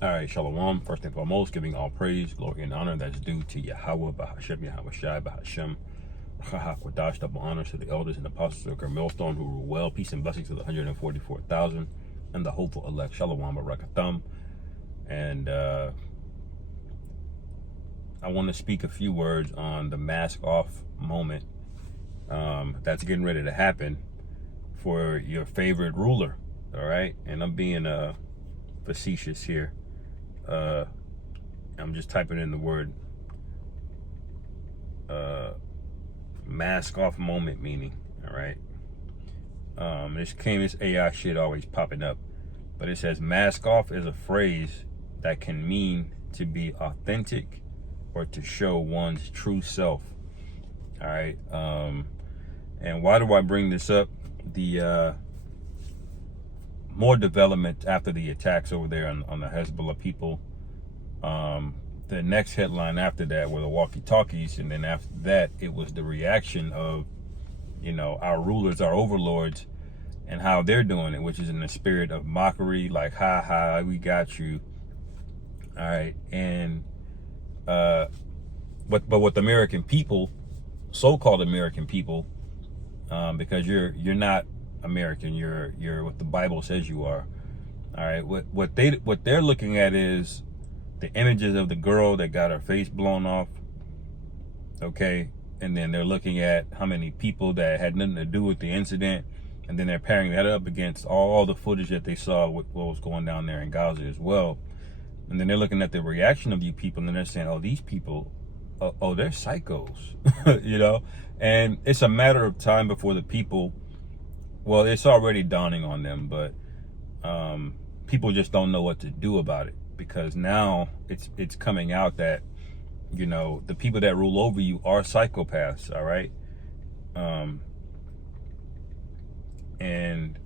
All right, Shalom. First and foremost, giving all praise, glory, and honor that's due to Yahweh, Bahashem, Yahweh Shai, Bahashem, Quadash, double honors to the elders and apostles of our millstone who rule well. Peace and blessings to the 144,000 and the hopeful elect. Shalom, Barakatham. And I want to speak a few words on the mask off moment that's getting ready to happen for your favorite ruler. All right, and I'm being facetious here. I'm just typing in the word mask off moment meaning. All right. This AI shit always popping up, but it says mask off is a phrase that can mean to be authentic or to show one's true self. All right. And why do I bring this up? The more development after the attacks over there on the Hezbollah people. The next headline after that were the walkie-talkies, and then after that it was the reaction of, our rulers, our overlords, and how they're doing it, which is in the spirit of mockery, like, ha ha, we got you. All right. And but what the American people, so-called American people, because you're not American, you're what the Bible says you are. All right. What they're looking at is the images of the girl that got her face blown off. Okay. And then they're looking at how many people that had nothing to do with the incident, and then they're pairing that up against all the footage that they saw with what was going down there in Gaza as well. And then they're looking at the reaction of you people, and they're saying, oh, these people, oh, they're psychos. And it's a matter of time before the people, well, it's already dawning on them, but people just don't know what to do about it, because now it's coming out that, the people that rule over you are psychopaths. All right. And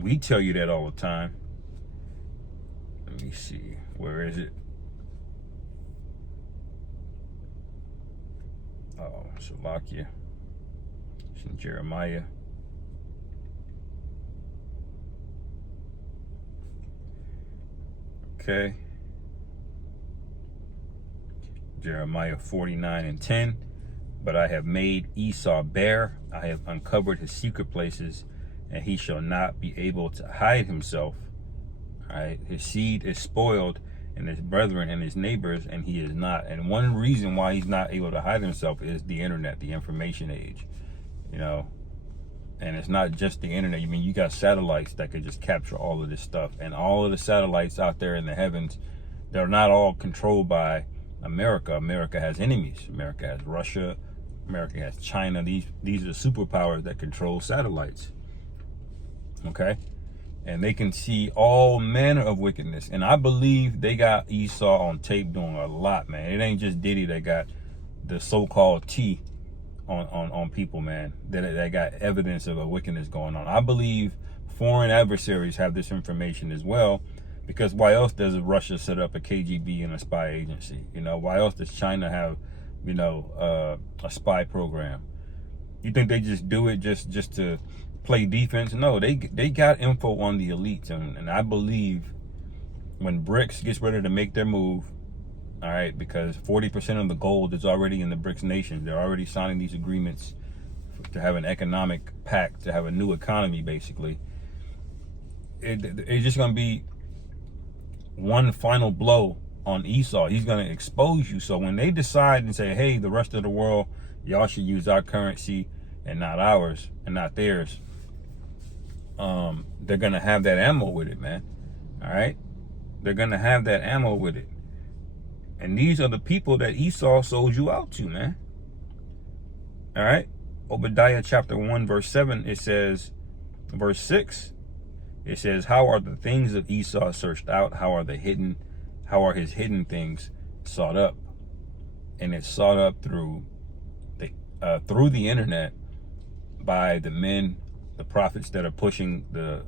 we tell you that all the time. Let me see, where is it? Oh, Slovakia. It's in Jeremiah. Okay. Jeremiah 49:10. But I have made Esau bare. I have uncovered his secret places, and he shall not be able to hide himself. All right. His seed is spoiled, and his brethren and his neighbors, and he is not. And one reason why he's not able to hide himself is the internet, the information age. And it's not just the internet. I mean, you got satellites that could just capture all of this stuff, and all of the satellites out there in the heavens, they're not all controlled by America. America has enemies. America has Russia. America has China. These are superpowers that control satellites. Okay. And they can see all manner of wickedness. And I believe they got Esau on tape doing a lot, man. It ain't just Diddy that got the so-called T on people, man, that got evidence of a wickedness going on. I believe foreign adversaries have this information as well, because why else does Russia set up a KGB and a spy agency? Why else does China have, a spy program? You think they just do it just to play defense? No, they got info on the elites, and I believe when BRICS gets ready to make their move, all right, because 40% of the gold is already in the BRICS nations. They're already signing these agreements to have an economic pact, to have a new economy, basically. It's just going to be one final blow on Esau. He's going to expose you. So when they decide and say, hey, the rest of the world, y'all should use our currency and not ours and not theirs, they're going to have that ammo with it, man. All right? They're going to have that ammo with it. And these are the people that Esau sold you out to, man. All right? Obadiah chapter 1, verse 7, it says, verse 6, it says, how are the things of Esau searched out? How are his hidden things sought up? And it's sought up through the internet by the men, the prophets that are pushing the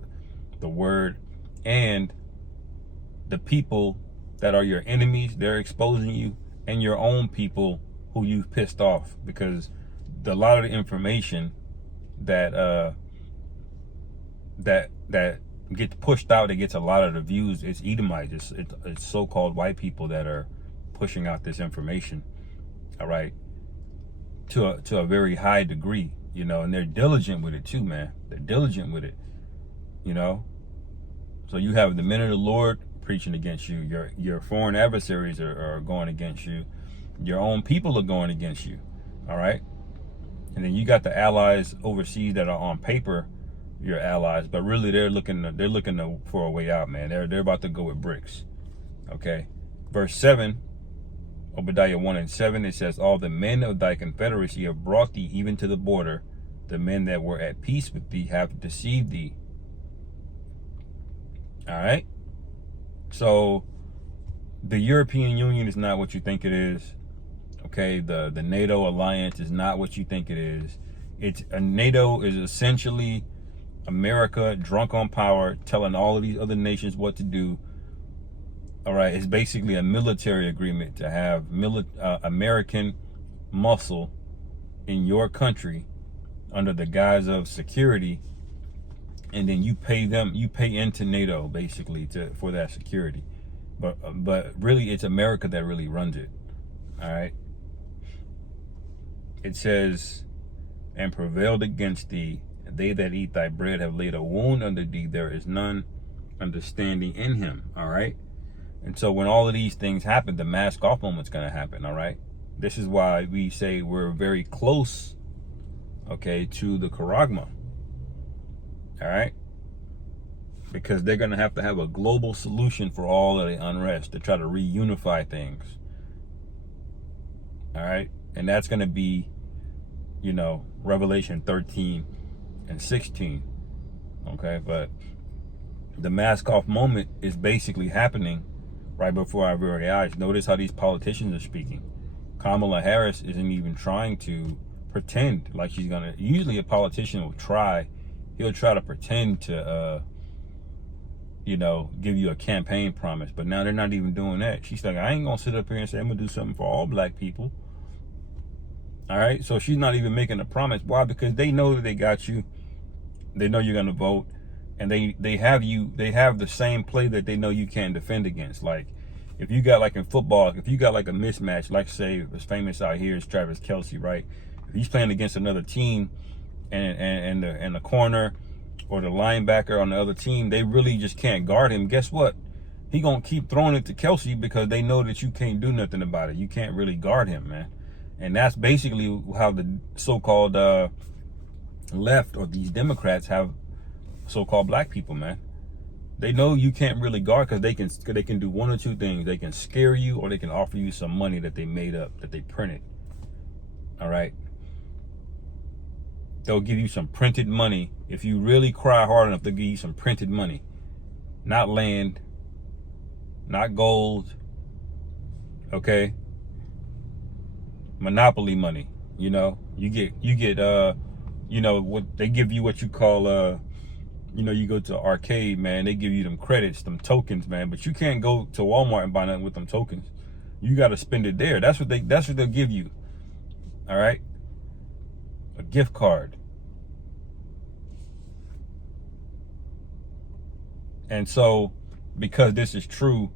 word, and the people that are your enemies. They're exposing you, and your own people who you've pissed off, because a lot of the information that gets pushed out, it gets a lot of the views. It's Edomites. It's so-called white people that are pushing out this information. All right, to a very high degree, you know, and they're diligent with it too, man. They're diligent with it, you know. So you have the men of the Lord preaching against you. Your foreign adversaries are going against you. Your own people are going against you. All right, and then you got the allies overseas that are on paper your allies, but really they're looking for a way out, man. They're about to go with bricks. Okay, verse 7. Obadiah 1:7, it says, all the men of thy confederacy have brought thee even to the border. The men that were at peace with thee have deceived thee. All right. So the European Union is not what you think it is. Okay. The NATO alliance is not what you think it is. NATO is essentially America drunk on power, telling all of these other nations what to do. All right, it's basically a military agreement to have American muscle in your country under the guise of security, and then you pay into NATO basically for that security. But really, it's America that really runs it. All right. It says, and prevailed against thee. They that eat thy bread have laid a wound under thee. There is none understanding in him. All right. And so when all of these things happen, the mask off moment's going to happen, all right? This is why we say we're very close, okay, to the Charagma, all right? Because they're going to have a global solution for all of the unrest to try to reunify things, all right? And that's going to be, you know, Revelation 13 and 16, okay? But the mask off moment is basically happening right before our very eyes. Notice how these politicians are speaking. Kamala Harris isn't even trying to pretend like she's gonna. Usually a politician will try. He'll try to pretend to, you know, give you a campaign promise. But now they're not even doing that. She's like, I ain't gonna sit up here and say I'm gonna do something for all black people. All right. So she's not even making a promise. Why? Because they know that they got you. They know you're gonna vote. And they have the same play that they know you can't defend against. Like if you got like in football, if you got like a mismatch, like say as famous out here is Travis Kelce, right? If he's playing against another team and the corner or the linebacker on the other team, they really just can't guard him. Guess what? He gonna keep throwing it to Kelce because they know that you can't do nothing about it. You can't really guard him, man. And that's basically how the so-called left or these Democrats have so-called black people, man. They know you can't really guard because they can do one or two things. They can scare you or they can offer you some money that they made up, that they printed. All right. They'll give you some printed money. If you really cry hard enough, they'll give you some printed money. Not land, not gold. Okay. Monopoly money. You know, you get you know, what they give you, what you call you know, you go to arcade, man, they give you them credits, them tokens, man, but you can't go to Walmart and buy nothing with them tokens. You got to spend it there. That's what they'll give you. All right? A gift card. And so because this is true,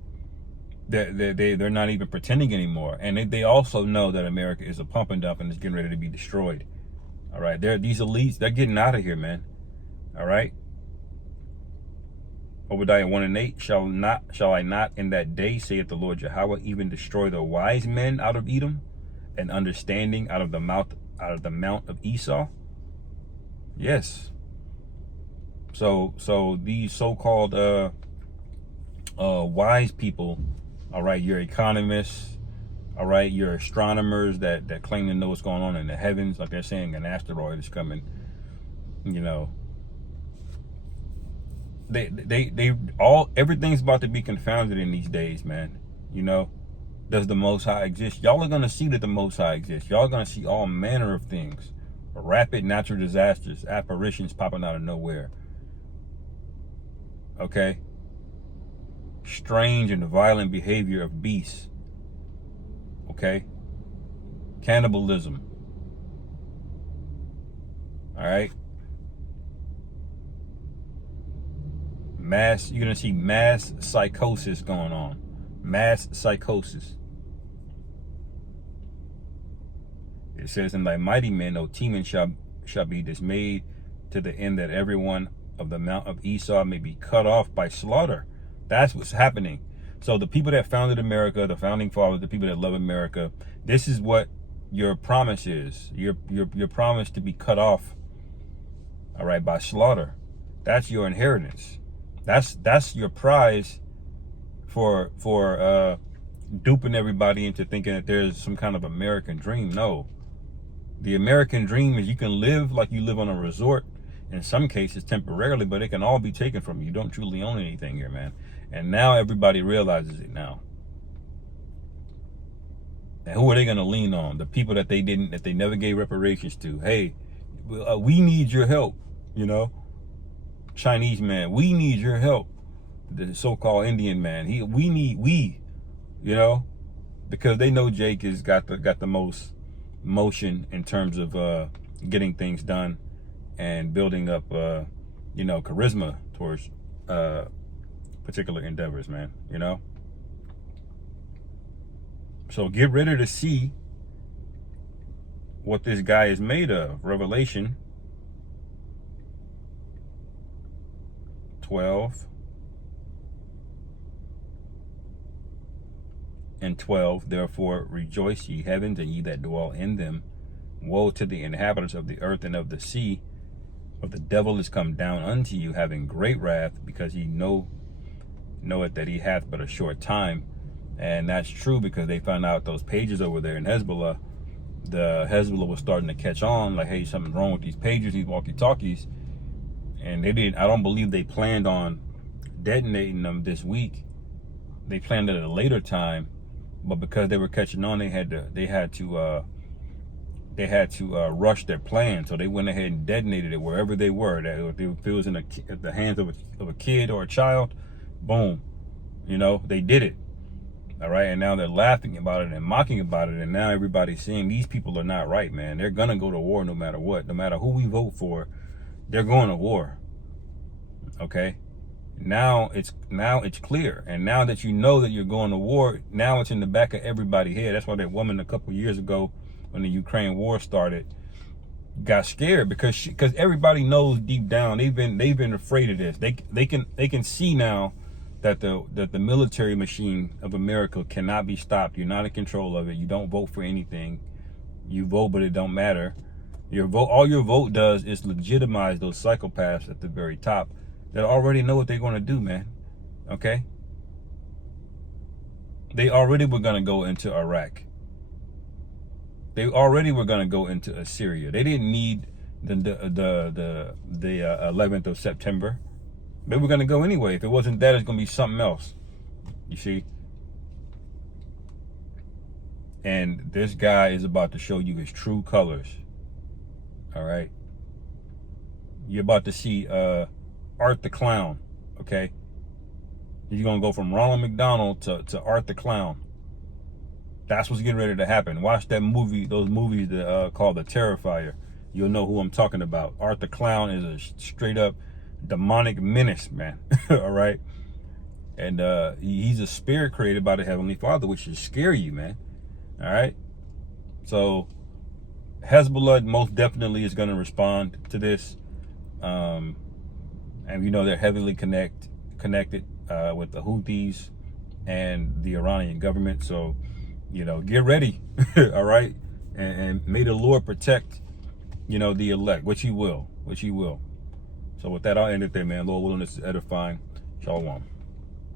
they're not even pretending anymore. And they also know that America is a pump and dump and is getting ready to be destroyed. All right? These elites, they're getting out of here, man. All right? Obadiah 1:8, shall I not in that day, saith the Lord Yahweh, even destroy the wise men out of Edom, and understanding out of the mount of Esau? Yes. So these so-called wise people, all right, your economists, all right, your astronomers that claim to know what's going on in the heavens, like they're saying an asteroid is coming, you know. Everything's about to be confounded in these days, man. You know, does the Most High exist? Y'all are gonna see that the Most High exists. Y'all are gonna see all manner of things, rapid natural disasters, apparitions popping out of nowhere. Okay, strange and violent behavior of beasts. Okay, cannibalism. All right. You're gonna see mass psychosis going on. Mass psychosis. It says, "And thy mighty men, O Teman, shall be dismayed, to the end that everyone of the mount of Esau may be cut off by slaughter." That's what's happening. So the people that founded America, the founding fathers, the people that love America, this is what your promise is. Your promise to be cut off, all right, by slaughter. That's your inheritance. That's your prize for duping everybody into thinking that there's some kind of American dream. No. The American dream is you can live like you live on a resort, in some cases temporarily, but it can all be taken from you. You don't truly own anything here, man. And now everybody realizes it now. And who are they going to lean on? The people that they never gave reparations to. Hey, we need your help, you know. Chinese man, we need your help. The so-called Indian man, we, you know, because they know Jake has got the most motion in terms of getting things done and building up you know, charisma towards particular endeavors, man, you know. So get ready to see what this guy is made of. Revelation 12:12, "Therefore rejoice, ye heavens, and ye that dwell in them. Woe to the inhabitants of the earth and of the sea, for the devil is come down unto you, having great wrath, because he knoweth that he hath but a short time." And that's true, because they found out those pages over there in Hezbollah, the Hezbollah was starting to catch on, like, hey, something's wrong with these pages, these walkie-talkies. And I don't believe they planned on detonating them this week. They planned it at a later time, but because they were catching on, they had to rush their plan. So they went ahead and detonated it wherever they were. That if it was in the hands of a kid or a child, boom, you know, they did it. All right, and now they're laughing about it and mocking about it, and now everybody's saying these people are not right, man. They're gonna go to war no matter what, no matter who we vote for. They're going to war. Okay. Now it's clear, and now that you know that you're going to war, now it's in the back of everybody's head. That's why that woman a couple years ago, when the Ukraine war started, got scared, because everybody knows deep down they've been afraid of this. They can see now that the military machine of America cannot be stopped. You're not in control of it. You don't vote for anything. You vote, but it don't matter. All your vote does is legitimize those psychopaths at the very top that already know what they're going to do, man. Okay? They already were going to go into Iraq. They already were going to go into Assyria. They didn't need the 11th of September. They were going to go anyway. If it wasn't that, it's going to be something else. You see? And this guy is about to show you his true colors. All right? You're about to see Art the Clown, okay? You're going to go from Ronald McDonald to Art the Clown. That's what's getting ready to happen. Watch those movies called The Terrifier. You'll know who I'm talking about. Art the Clown is a straight up demonic menace, man. All right? And he's a spirit created by the Heavenly Father, which should scare you, man. All right? So Hezbollah most definitely is going to respond to this. And you know they're heavily connected with the Houthis and the Iranian government. So, you know, get ready, all right? And may the Lord protect, you know, the elect, which he will. So with that, I'll end it there, man. Lord willing, this is edifying. Shalom.